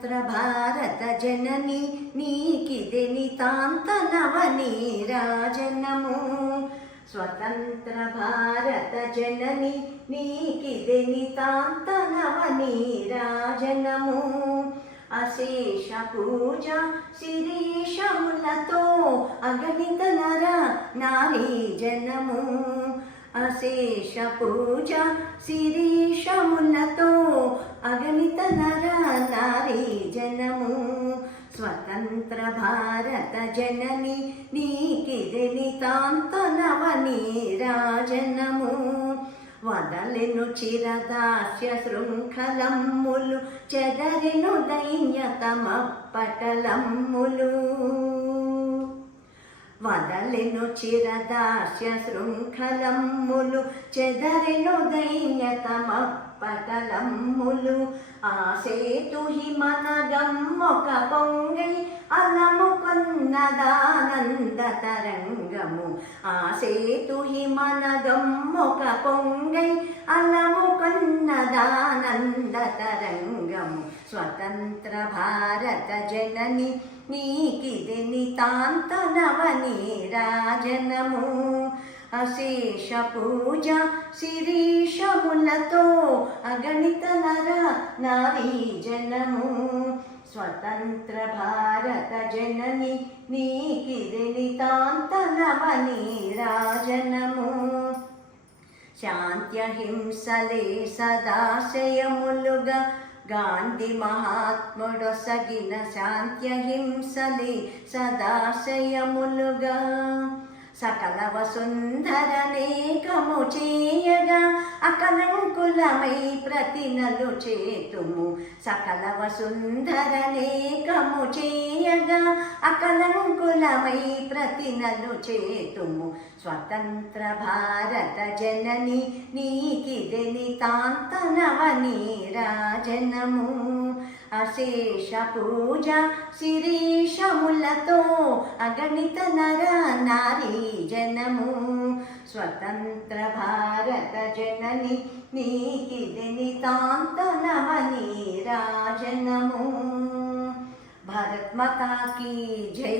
స్వతంత్ర భారత జనని నీకిది నితాంత నవనీ రాజనము స్వతంత్ర భారత జనని నీకిది నితాంత నవనీ రాజనము అశేష పూజ శిరీషములతో అగణిత నర నారీ జనము. అశేష పూజ శిరీషములతో అగణిత నర నారీ స్వతంత్ర భారత జనని నీకిది నితాంత నవని రాజనము వదలెను చిరదాస్య శృంఖలమ్ములు చెదరెను దైన్యతమ పటలమ్ములు వదలెను చిరదాస్య శృంఖలమ్ములు చెదరెను దైన్యతమప్పటలమ్ములు. ఆసేతు హిమనగమ్మొక పొంగై అలము కొన్నదానంద తరంగము ఆసేతు హిమనగమ్మొక పొంగై అలము కొన్నదానంద తరంగము స్వతంత్ర భారత జనని నీకిది నితాంత నవని రాజనము. అశేష పూజ శిరీషములతో అగణిత నర నారీ జనము. స్వతంత్ర భారత జనని నీకిది నితాంత నవని రాజనము. శాంత్యహింసలే సదాశయములుగా గాంధీ మహాత్ముడొసగిన శాంత్యహింసలే సదాశయములుగా సకల వసుంధరనేకము చే అకలంకులమై ప్రతినలు చేతుము. సకల వసుంధర లేఖము చేయగా అకలంకులమై ప్రతినలు చేతుము. స్వతంత్ర భారత జనని నీకిది నితాంత నవని రాజనము అశేష పూజ శిరీషములతో అగణిత నర నారీ జనము స్వతంత్ర భారత జనని నీకిది నితాంత నవని రాజనము భారత్ మాతా కీ జై